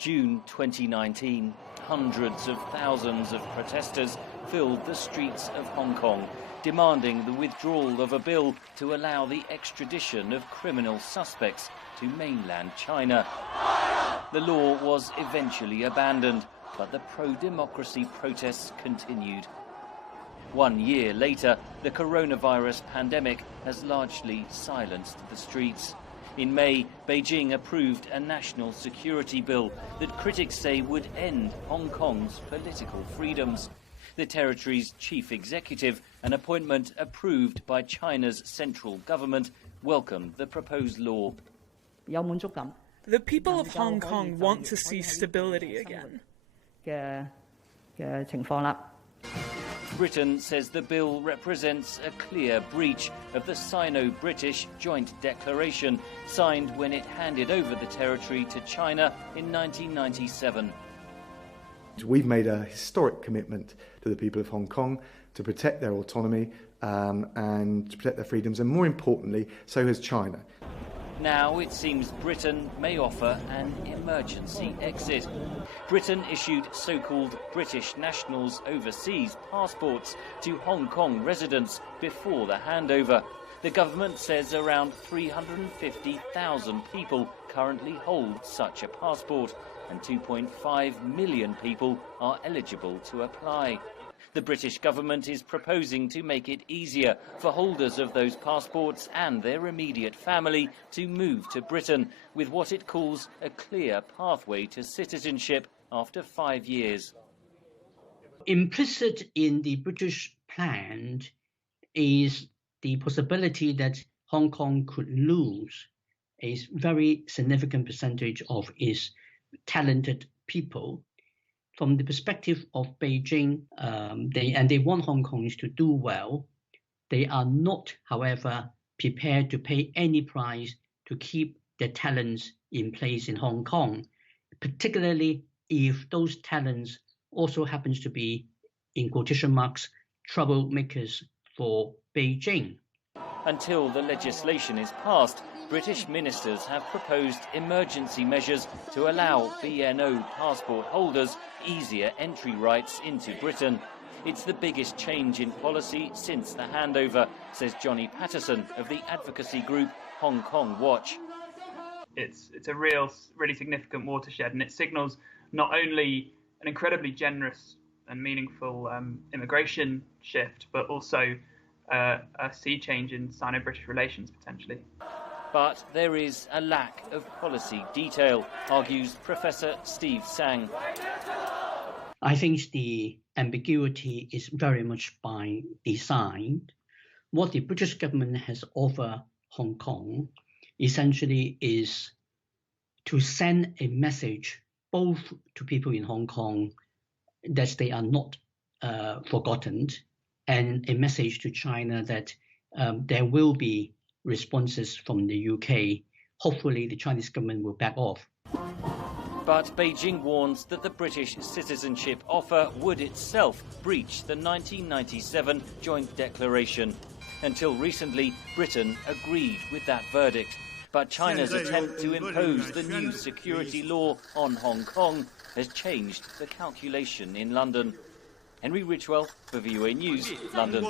June 2019, hundreds of thousands of protesters filled the streets of Hong Kong, demanding the withdrawal of a bill to allow the extradition of criminal suspects to mainland China. The law was eventually abandoned, but the pro-democracy protests continued. 1 year later, the coronavirus pandemic has largely silenced the streets. In May, Beijing approved a national security bill that critics say would end Hong Kong's political freedoms. The territory's chief executive, an appointment approved by China's central government, welcomed the proposed law. The people of Hong Kong want to see stability again. Britain says the bill represents a clear breach of the Sino-British Joint Declaration signed when it handed over the territory to China in 1997. We've made a historic commitment to the people of Hong Kong to protect their autonomy and to protect their freedoms, and more importantly, so has China. Now it seems Britain may offer an emergency exit. Britain issued so-called British nationals' overseas passports to Hong Kong residents before the handover. The government says around 350,000 people currently hold such a passport, and 2.5 million people are eligible to apply. The British government is proposing to make it easier for holders of those passports and their immediate family to move to Britain with what it calls a clear pathway to citizenship after 5 years. Implicit in the British plan is the possibility that Hong Kong could lose a very significant percentage of its talented people. From the perspective of Beijing, they want Hong Kongers to do well. They are not, however, prepared to pay any price to keep their talents in place in Hong Kong, particularly if those talents also happens to be, in quotation marks, troublemakers for Beijing. Until the legislation is passed, British ministers have proposed emergency measures to allow BNO passport holders easier entry rights into Britain. It's the biggest change in policy since the handover, says Johnny Patterson of the advocacy group Hong Kong Watch. It's a really significant watershed, and it signals not only an incredibly generous and meaningful immigration shift, but also a sea change in Sino-British relations, potentially. But there is a lack of policy detail, argues Professor Steve Sang. I think the ambiguity is very much by design. What the British government has offered Hong Kong essentially is to send a message both to people in Hong Kong that they are not forgotten, and a message to China that there will be responses from the UK. Hopefully the Chinese government will back off. But Beijing warns that the British citizenship offer would itself breach the 1997 Joint Declaration. Until recently, Britain agreed with that verdict. But China's attempt to impose the new security law on Hong Kong has changed the calculation in London. Henry Ridgwell for VOA News, London.